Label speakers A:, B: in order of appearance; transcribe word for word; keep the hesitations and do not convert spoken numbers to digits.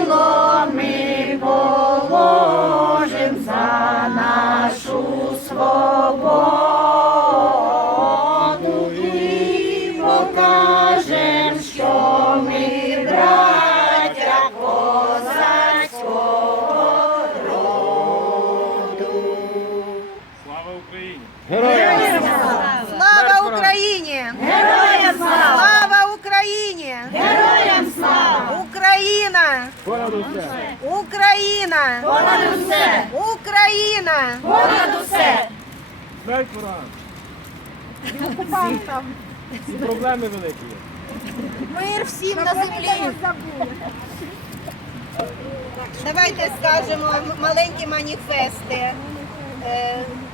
A: крило ми положим за нашу свободу і покажем, що ми браття козацького роду.
B: Слава Україні!
A: Героям слава!
C: Слава Україні!
A: Героям слава!
C: Слава Україні!
A: Героям слава!
C: Україна!
B: Понад усе!
C: Україна!
A: Понад усе!
C: Україна!
A: Понад усе!
B: Смерть ворогам! Всі проблеми великі є.
C: Мир всім на землі! Давайте скажемо маленькі маніфести. Е,